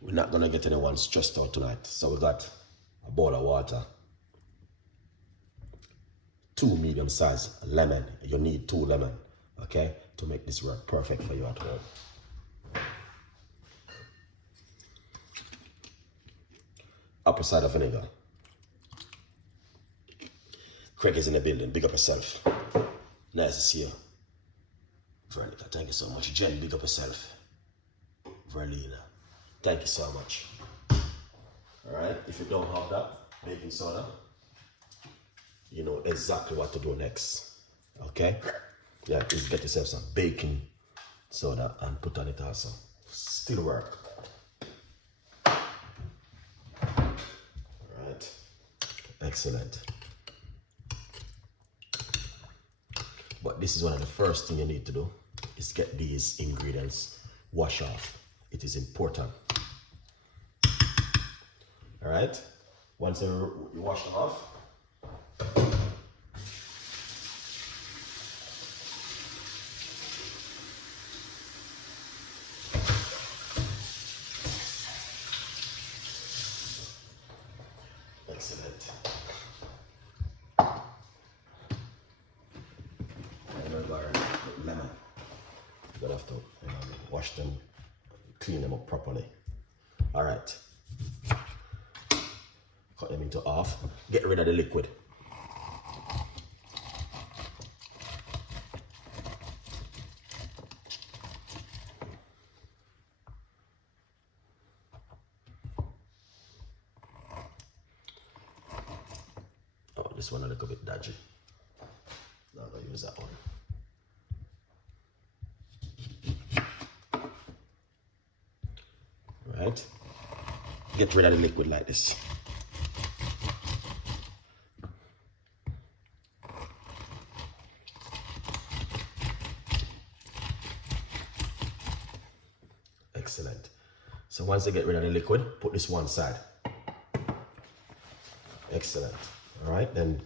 We're not gonna get anyone stressed out tonight. So we got a bowl of water, 2 medium-sized lemon. You need 2 lemon, okay, to make this work perfect for you at home. Apple cider vinegar. Craig is in the building. Big up yourself. Nice to see you. Veronica, thank you so much. Jen, big up yourself. Verlina, thank you so much. Alright, if you don't have that baking soda, you know exactly what to do next. Okay? Yeah, just get yourself some baking soda and put on it also. Still work. Alright. Excellent. But this is one of the first things you need to do is get these ingredients wash off. It is important. All right. Once you wash them off, excellent. Lemon. You're gonna have to wash them, clean them up properly. All right. Cut them into half. Get rid of the liquid. Oh, this one a little bit dodgy. No, I'm gonna use that one. Right? Get rid of the liquid like this. Excellent. So once you get rid of the liquid, put this one side. Excellent. All right, then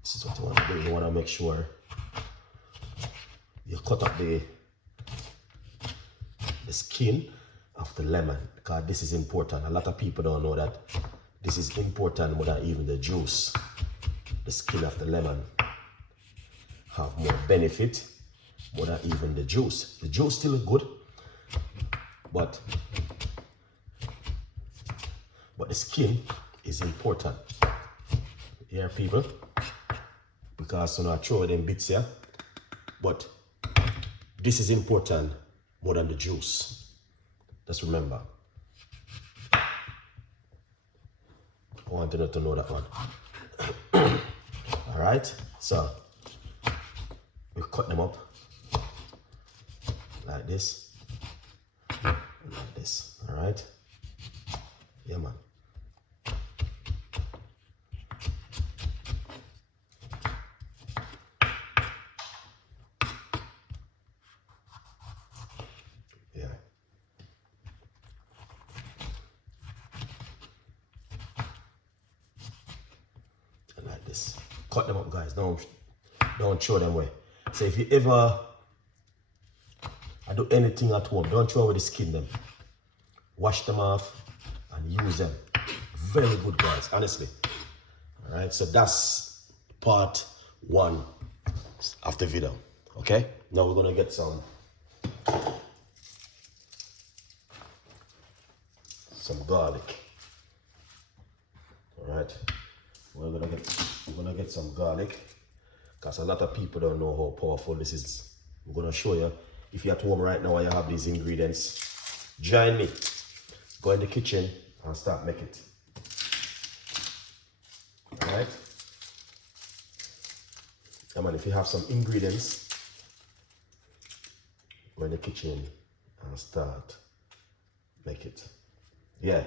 this is what you want to do. You want to make sure you cut up the skin of the lemon, because this is important. A lot of people don't know that this is important more than even the juice. The skin of the lemon have more benefit more than even the juice. The juice still good, but the skin is important. Here, people, because I throw them bits here, but this is important more than the juice. Just remember. I want you to know that one. All right, so we cut them up like this, like this. All right, yeah, man. Yeah. And like this. Cut them up, guys. Don't throw them away. So if you ever do anything at home, don't throw away the skin them. Wash them off and use them. Very good, guys, honestly. All right, so that's part 1 of the video. Okay, now we're gonna get some garlic. All right, we're gonna get some garlic, because a lot of people don't know how powerful this is. I'm gonna show you. If you're at home right now and you have these ingredients, join me. Go in the kitchen and start making it. All right. Come on, if you have some ingredients, go in the kitchen and start make it. Yeah.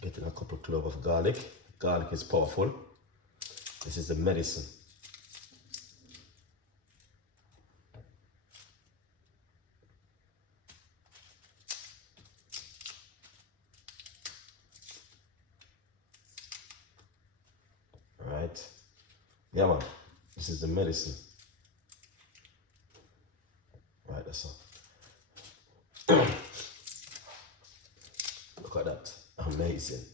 Getting a couple cloves of garlic. Garlic is powerful. This is the medicine. All right. Yeah, man. This is the medicine. Right, that's all. Look at that. Amazing.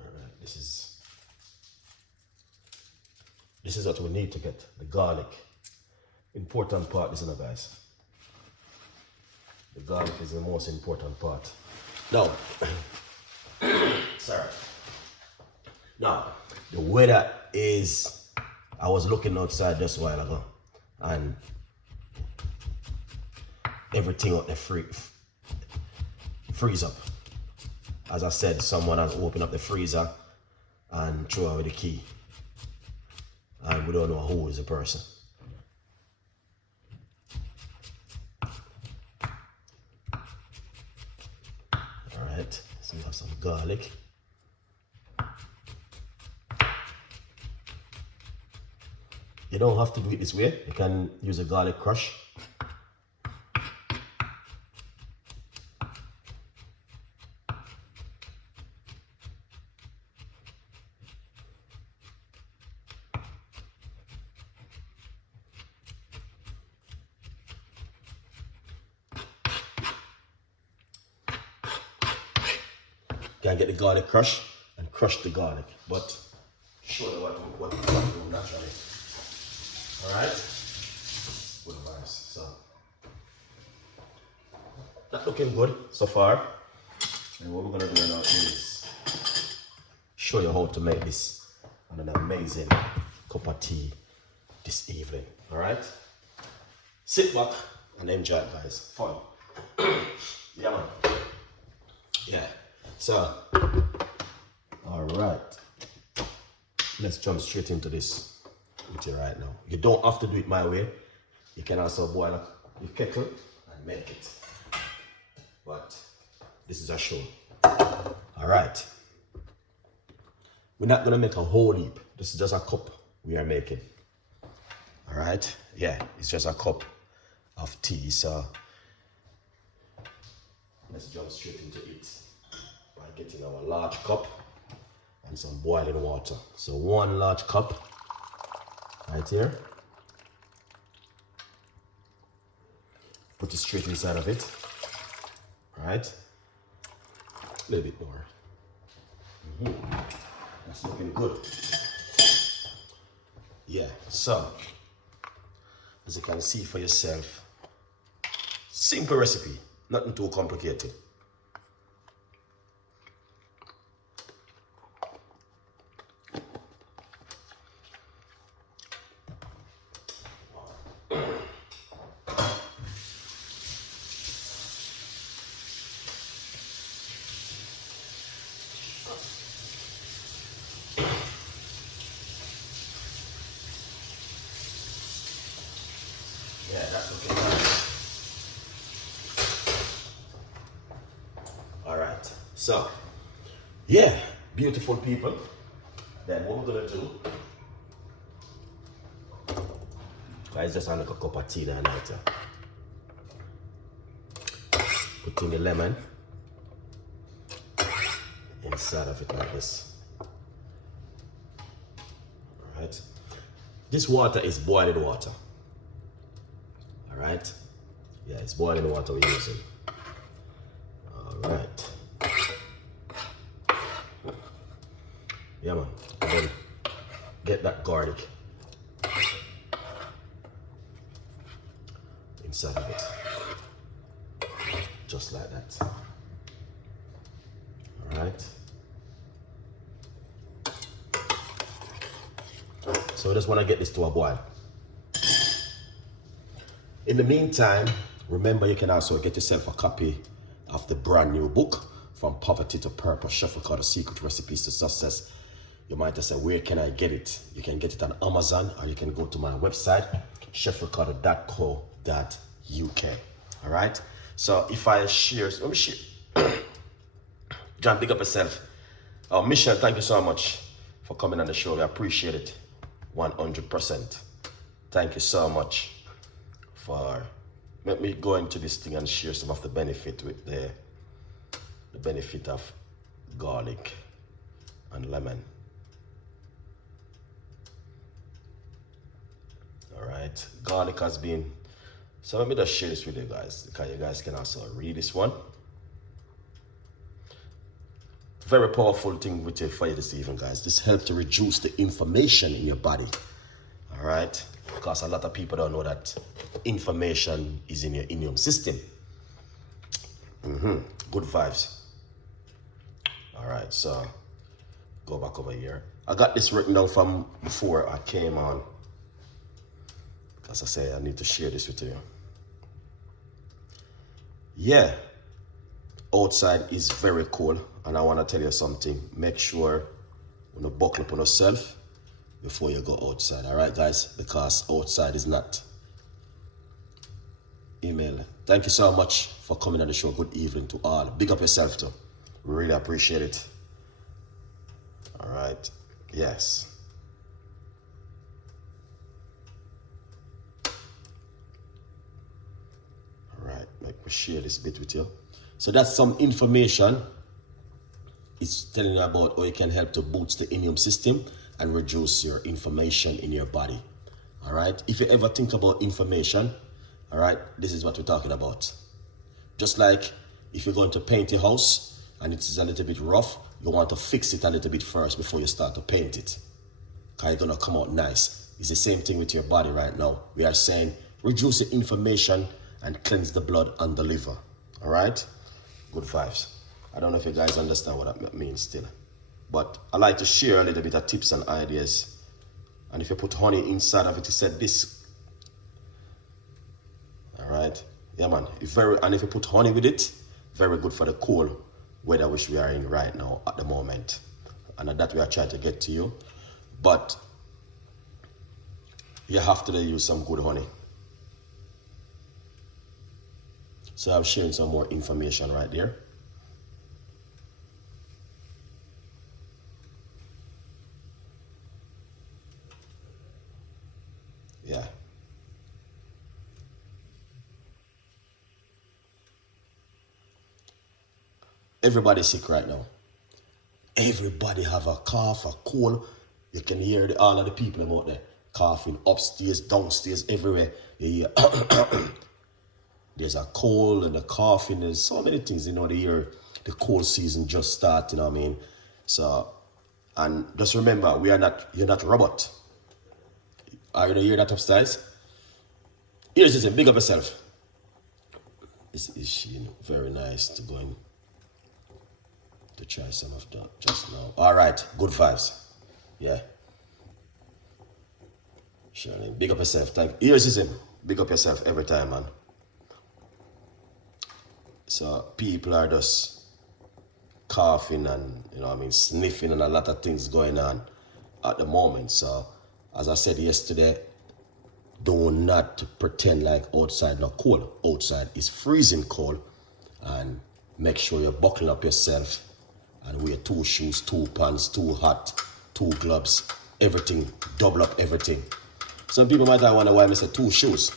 All right, this is what we need to get. The garlic. Important part, listen up, guys. The garlic is the most important part. Now, sorry. Now, the weather is, I was looking outside just a while ago and everything out there freeze up. As I said, someone has opened up the freezer and threw away the key. And we don't know who is the person. Alright, so we have some garlic. You don't have to do it this way. You can use a garlic crush. You can get the garlic crush and crush the garlic, but show you what we do naturally. Alright? Good advice. So that's looking good so far. And what we're gonna do now is show you how to make this on an amazing cup of tea this evening. Alright? Sit back and enjoy it, guys. Fun. Yeah, man. Yeah. So, alright. Let's jump straight into this with you right now. You don't have to do it my way. You can also boil up your kettle and make it. But this is a show. Alright. We're not gonna make a whole heap. This is just a cup we are making. Alright? Yeah, it's just a cup of tea. So let's jump straight into it by getting our large cup and some boiling water. So 1 large cup right here. Put it straight inside of it. Right? A little bit more. That's looking good. Yeah, so as you can see for yourself, simple recipe, nothing too complicated. Yeah, that's okay. All right. So, yeah, beautiful people. Then what we're gonna do, guys, just like a cup of tea that night. Put in the lemon inside of it like this. All right. This water is boiling water. Alright? Yeah, it's boiling water we're using. Alright. Yeah, man. And then get that garlic inside of it. Just like that. Alright? So we just want to get this to a boil. In the meantime, remember you can also get yourself a copy of the brand new book, From Poverty to Purpose, Chef Ricardo Secret Recipes to Success. You might just say, where can I get it? You can get it on Amazon, or you can go to my website, chefricardo.co.uk. All right? So if I share, let me share. John, big up yourself. Michelle, thank you so much for coming on the show. We appreciate it 100%. Thank you so much for let me go into this thing and share some of the benefit with the benefit of garlic and lemon. right, garlic has been, so let me just share this with you guys, because you guys can also read this one. Very powerful thing with you for you this evening, guys. This helps to reduce the inflammation in your body. All right, because a lot of people don't know that inflammation is in your immune system. Good vibes. All right, so go back over here. I got this written down from before I came on, because I say I need to share this with you. Yeah, outside is very cool, and I want to tell you something. Make sure you buckle up on yourself before you go outside. All right, guys, because outside is not. Email. Thank you so much for coming on the show. Good evening to all. Big up yourself too. We really appreciate it. All right. Yes. All right. Let me share this bit with you. So that's some information. It's telling you about how it can help to boost the immune system and reduce your inflammation in your body. All right. If you ever think about inflammation, all right, this is what we're talking about. Just like if you're going to paint your house and it's a little bit rough, you want to fix it a little bit first before you start to paint it, because it's going to come out nice. It's the same thing with your body right now. We are saying reduce the inflammation and cleanse the blood and the liver. All right? Good vibes. I don't know if you guys understand what that means still, but I like to share a little bit of tips and ideas. And if you put honey inside of it, it said this. All right? Yeah, man. And if you put honey with it, very good for the cold weather which we are in right now at the moment. And that we are trying to get to you. But you have to use some good honey. So I'm sharing some more information right there. Yeah. Everybody's sick right now. Everybody have a cough, a cold. You can hear all of the people about there coughing upstairs, downstairs, everywhere. You hear there's a cold and a coughing. There's so many things, you know, they hear the cold season just start, you know what I mean? So, and just remember, you're not a robot. Are you gonna hear that upstairs? Here's just a big up yourself. This is she very nice to go in to try some of that just now. All right, good vibes. Yeah. Shirley, big up yourself. Here's his him. Big up yourself every time, man. So people are just coughing and, you know what I mean, sniffing and a lot of things going on at the moment. So as I said yesterday, do not pretend like outside not cold. Outside is freezing cold, and make sure you buckle up yourself and wear 2 shoes, 2 pants, 2 hat, 2 gloves, everything, double up everything. Some people might wonder why I said 2 shoes.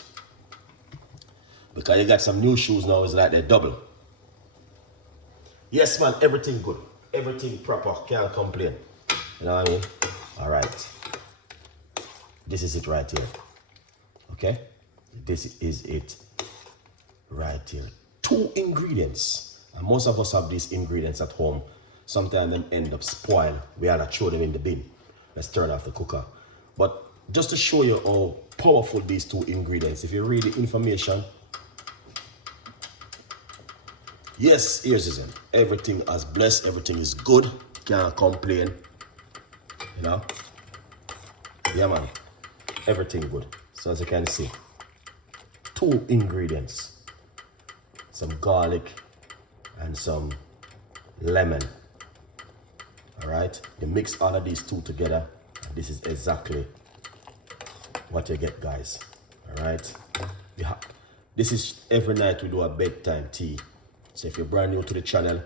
Because you got some new shoes now, it's like they're double. Yes, man, everything good. Everything proper, can't complain. You know what I mean? All right. This is it right here. Okay? This is it right here. 2 ingredients. And most of us have these ingredients at home. Sometimes them end up spoiled. We either throw them in the bin. Let's turn off the cooker. But just to show you how powerful these 2 ingredients, if you read the information, yes, here's it. Everything is blessed, everything is good. Can't complain. You know? Yeah, man. Everything good. So as you can see, 2 ingredients. Some garlic and some lemon. All right? You mix all of these 2 together, and this is exactly what you get, guys. All right? This is every night we do a bedtime tea. So if you're brand new to the channel,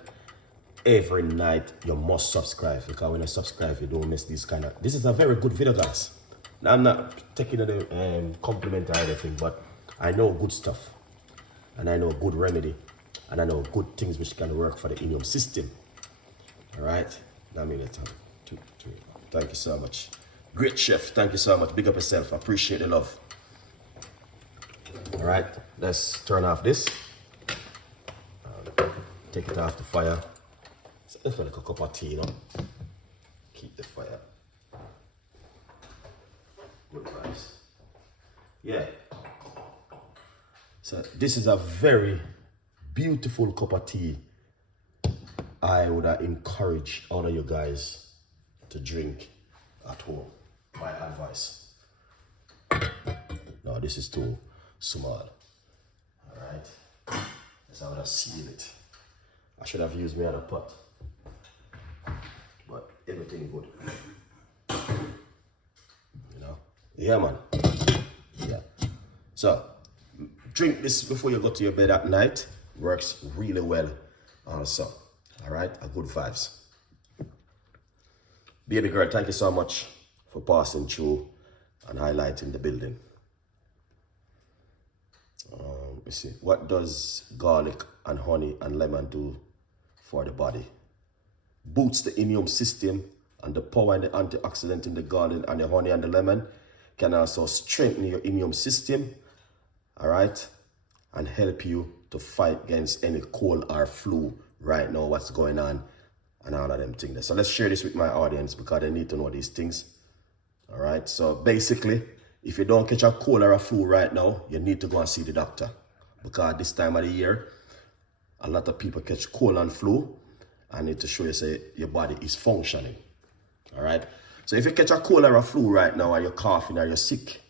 every night you must subscribe, because when you subscribe, you don't miss this kind of. This is a very good video, guys. Now, I'm not taking the compliment or anything, but I know good stuff, and I know good remedy, and I know good things which can work for the immune system. All right? Let me let thank you so much. Great chef, thank you so much. Big up yourself. I appreciate the love. All right, let's turn off this. Take it off the fire. It's like a cup of tea, you know. Keep the fire. Good vibes. Yeah. So this is a very beautiful cup of tea. I would encourage all of you guys to drink at home. My advice. No, this is too small. All right. That's how I would have sealed it. I should have used my other pot. But everything good. You know? Yeah, man. Yeah. So, drink this before you go to your bed at night. Works really well also. All right? A good vibes. Baby girl, thank you so much for passing through and highlighting the building. Let me see. What does garlic and honey and lemon do for the body? Boosts the immune system, and the power and the antioxidant in the garlic and the honey and the lemon can also strengthen your immune system, all right, and help you to fight against any cold or flu right now, what's going on, and all of them things. So let's share this with my audience because they need to know these things, all right? So basically, if you don't catch a cold or a flu right now, you need to go and see the doctor because this time of the year, a lot of people catch cold and flu. I need to show you say your body is functioning. All right. So if you catch a cold or a flu right now, or you're coughing or you're sick,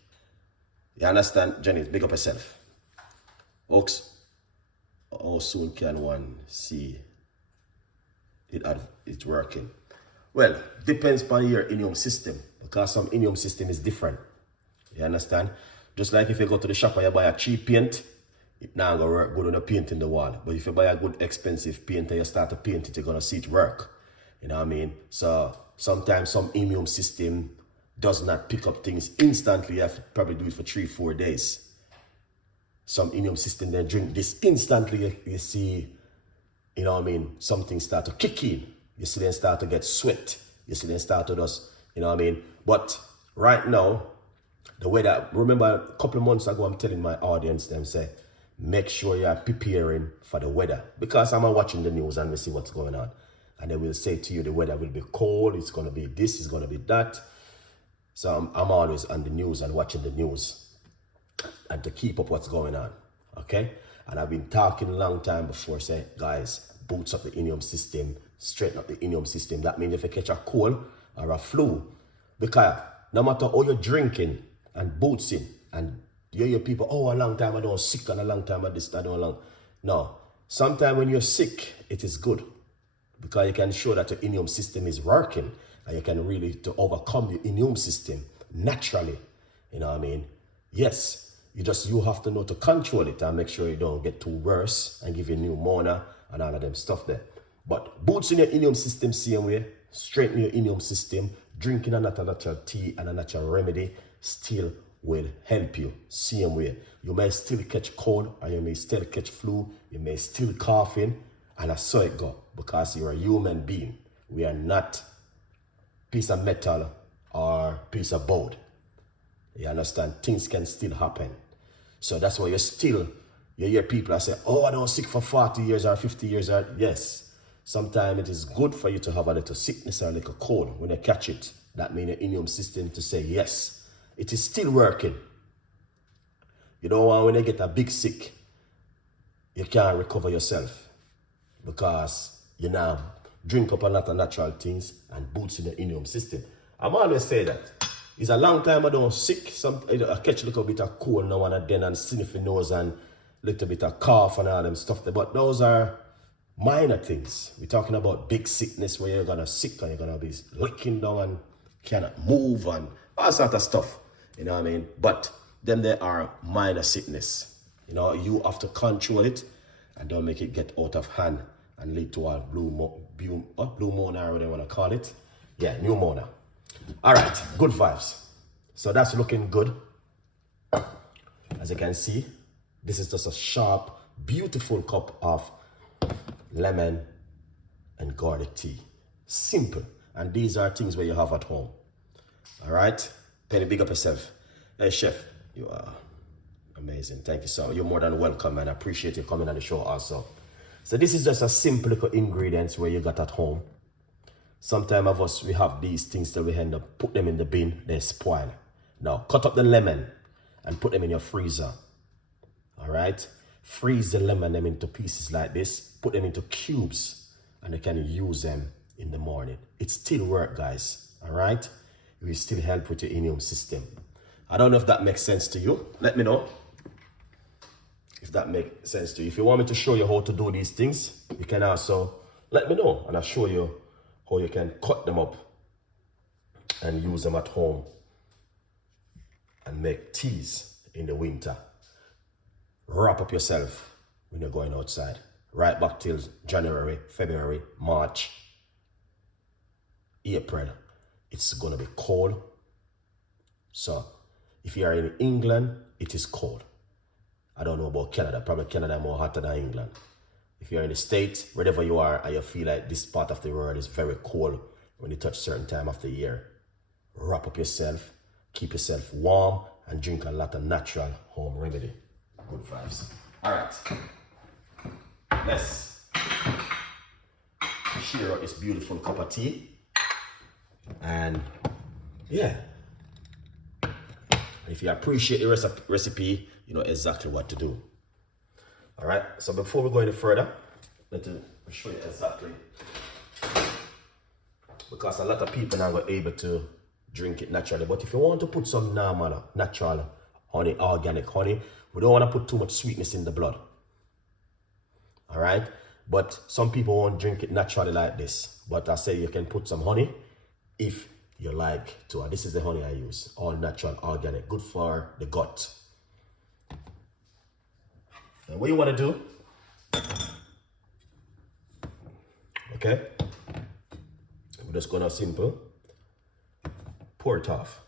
you understand, Jenny, big up yourself. Folks, how soon can one see it's working? Well, depends on your immune system because some immune system is different. You understand? Just like if you go to the shop and you buy a cheap paint, it now gonna work good on the paint in the wall. But if you buy a good expensive paint and you start to paint it, you're gonna see it work. You know what I mean? So sometimes some immune system does not pick up things instantly. You have to probably do it for 3-4 days. Some immune system then drink this instantly. You see, you know what I mean? Something start to kick in. You see them start to get sweat. You see them start to just, you know what I mean? But right now, the weather, remember a couple of months ago, I'm telling my audience, them say, make sure you're preparing for the weather. Because I'm watching the news and we see what's going on. And they will say to you, the weather will be cold, it's going to be this, it's going to be that. So I'm always on the news and watching the news and to keep up what's going on. Okay? And I've been talking a long time before, say, guys, boost up the immune system, straighten up the immune system. That means if you catch a cold or a flu, because no matter how you're drinking and boosting and you hear people, oh, a long time I don't sick and a long time I this, I don't long. No. Sometimes when you're sick, it is good. Because you can show that your immune system is working. And you can really to overcome your immune system naturally. You know what I mean? Yes. You have to know to control it and make sure you don't get too worse and give you pneumonia and all of them stuff there. But boosting your immune system same way, strengthen your immune system, drinking a natural tea and a natural remedy still will help you same way. You may still catch cold or you may still catch flu, you may still coughing, and I saw it go because you're a human being. We are not piece of metal or piece of board. You understand? Things can still happen. So that's why you hear people that say, oh, I don't sick for 40 years or 50 years. Yes, sometimes it is good for you to have a little sickness or a little cold. When you catch it, that means your immune system to say, yes, it is still working. You don't want when you get a big sick, you can't recover yourself because you now drink up a lot of natural things and boost in the immune system. I'm always say that. It's a long time I don't sick. I catch a little bit of cold now and then and sniffy nose and little bit of cough and all them stuff there. But those are minor things. We're talking about big sickness where you're gonna sick and you're gonna be licking down and cannot move and all sort of stuff. You know what I mean? But then there are minor sickness. You know, you have to control it and don't make it get out of hand and lead to a blue moon, or whatever they want to call it. Yeah, pneumonia. All right, good vibes. So that's looking good. As you can see, this is just a sharp, beautiful cup of lemon and garlic tea. Simple. And these are things where you have at home. All right? Penny, big up yourself. Hey, chef, I'm Amazing. Thank you so much. You're more than welcome, and I appreciate you coming on the show also. So this is just a simple little ingredients where you got at home. Sometimes of us, we have these things that we end up, put them in the bin, they spoil. Now, cut up the lemon and put them in your freezer. All right? Freeze the lemon them into pieces like this, put them into cubes, and you can use them in the morning. It still works, guys. All right? It will still help with your immune system. I don't know if that makes sense to you. Let me know if that makes sense to you. If you want me to show you how to do these things, you can also let me know, and I'll show you how you can cut them up and use them at home and make teas in the winter. Wrap up yourself when you're going outside. Right back till January, February, March, April. It's gonna be cold. So if you are in England, it is cold. I don't know about Canada. Probably Canada more hotter than England. If you're in the States, wherever you are, and you feel like this part of the world is very cold when you touch certain time of the year, wrap up yourself, keep yourself warm, and drink a lot of natural home remedy. Good vibes. All right. Let's share out this beautiful cup of tea. And yeah, if you appreciate the recipe, you know exactly what to do. All right, so before we go any further, let me show you exactly, because a lot of people are not able to drink it naturally. But if you want to put some normal, natural honey, organic honey, we don't want to put too much sweetness in the blood. All right, but some people won't drink it naturally like this. But I say you can put some honey if you like to. And this is the honey I use, all natural, organic, good for the gut. And what you want to do, okay, we're just gonna simple pour it off.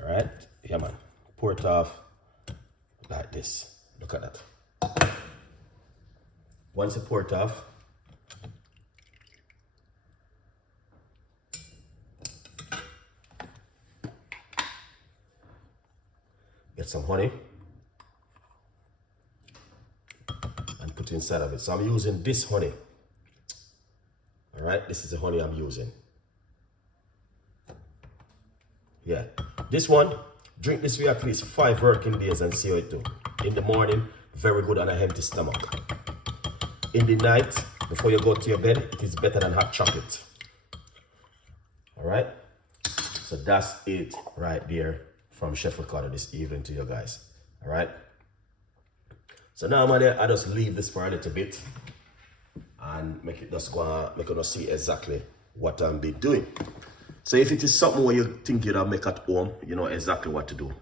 All right, yeah man, pour it off like this. Look at that. Once you pour it off, get some honey and put it inside of it. So I'm using this honey. All right, this is the honey I'm using. Yeah, this one, drink this for at least 5 working days and see how it do. In the morning, very good on an empty stomach. In the night, before you go to your bed, it is better than hot chocolate. All right, so that's it right there from Chef Ricardo this evening to you guys. All right, so now I just leave this for a little bit and make it just go, make it see exactly what I'm be doing. So if it is something where you think you'll make at home, you know exactly what to do.